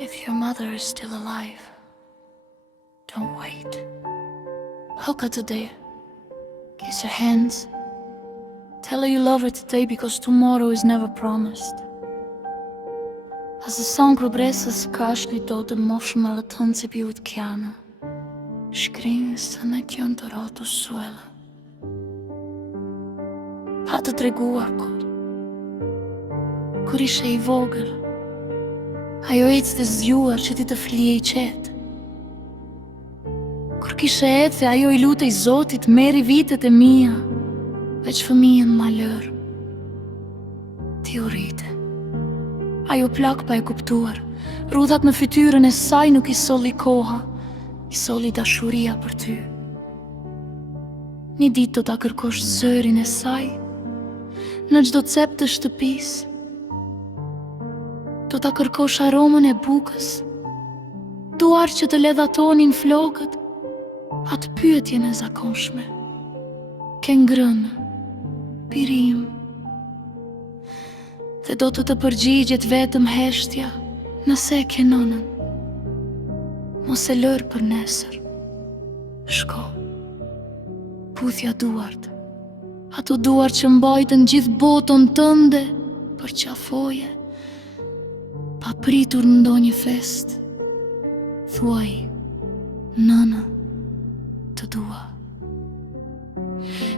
If your mother is still alive, don't wait. Hug her today. Kiss her hands. Tell her you love her today because tomorrow is never promised. As the song progresses, Kashli told the motion alla tanzi più chiana. Shkringës të në kjën të rato suela. Pa të treguar kur ishe I vogël, ajo ecë të zgjuar që ti të flije I qetë. Kur kishe ecë, ajo I lutej Zotit, meri vitet e mia, veç fëmijën malër. Ti u rrite. Ajo plak pa e kuptuar, rrudhat në fytyrën e saj nuk I solli koha, I solli dashuria për ty. Një ditë do ta kërkosh zërin e saj, në çdo cep të shtëpisë. Do ta kërkosh aromën e bukës, duar që të ledhatonin flokët, atë pyetjen e zakonshme. Ke ngrënë, pirim, dhe do të përgjigjet vetëm heshtja, nëse e ke nënën. Mos e lër për nesër. Shko, puthja duart, ato duart që mbajtën gjithë botën tënde për qafoje, pa pritur në ndonjë fest. Thuaj, nëna, të dua.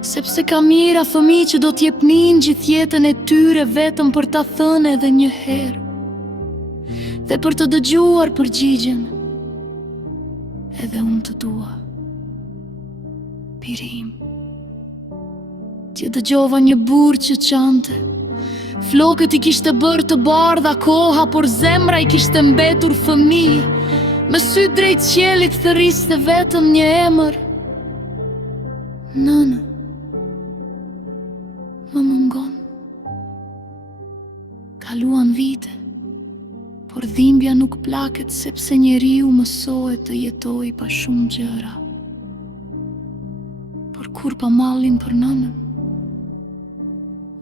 Sepse ka mira fëmijë që do t'jepnin gjithë jetën e tyre vetëm për ta thënë edhe një herë, dhe për të dëgjuar përgjigjen. Edhe unë të dua. Pirim. Ti dëgjova një burr që qante. Flokët I kishte bërë të bardha koha, por zemra I kishte mbetur fëmijë. Me sy drejt qiellit thërriste vetëm një emër. Nëna. Më mungon. Kaluan vite, por dhimbja nuk plaket sepse njeriu mësohet të jetoj pa shumë gjëra. Por kur pa mallin për nënën,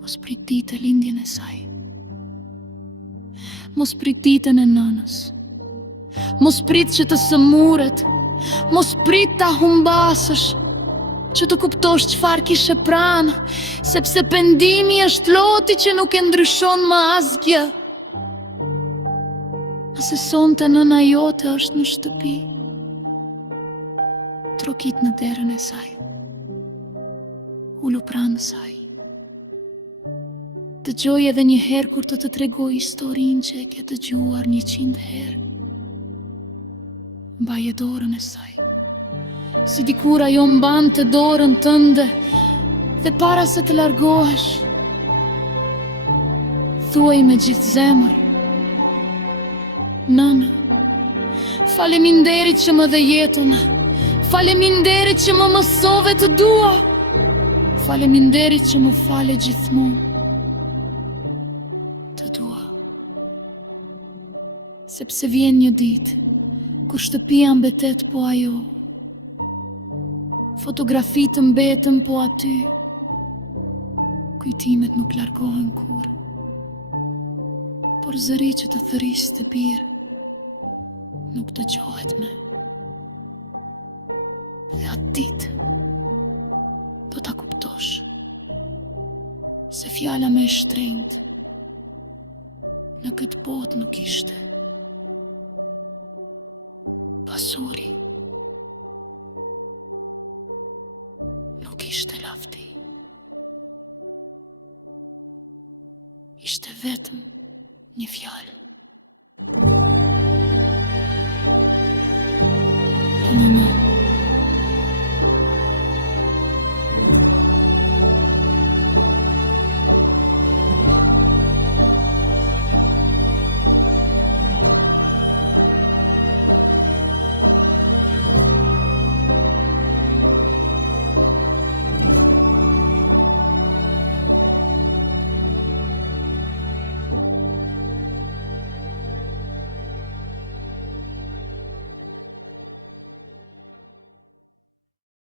mos prit ditë e lindjen e saj. Mos prit ditën e nënës. Mos prit që të sëmuret. Mos prit ta humbasësh, që të kuptosh çfarë kishe pranë, sepse pendimi është loti që nuk e ndryshon më asgjë. Nëse sonte nëna jote është në shtëpi, trokit në derën e saj, ulu pranë saj. Dëgjoj edhe një herë kur të tregoj historinë që e ke dëgjuar 100 herë. Mbaje dorën e saj, si dikur ajo mbante dorën tënde, dhe para se të largohesh, thuaj me gjithë zemër: Nëna, faleminderit që më dhe jetën, faleminderit që më mësove të dua, faleminderit që më fale gjithmonë. Të dua. Sepse vjen një ditë, kur shtëpia mbetet po ajo, fotografitë mbetën po aty, kujtimet nuk largohen kur, por zëri që të thëriste birë, nuk dëgjohet me. Dhe atë ditë do ta kuptosh se fjala më e shtrenjtë në këtë botë nuk ishte pasuri, nuk ishte lavdi, ishte vetëm një fjalë. Nëna.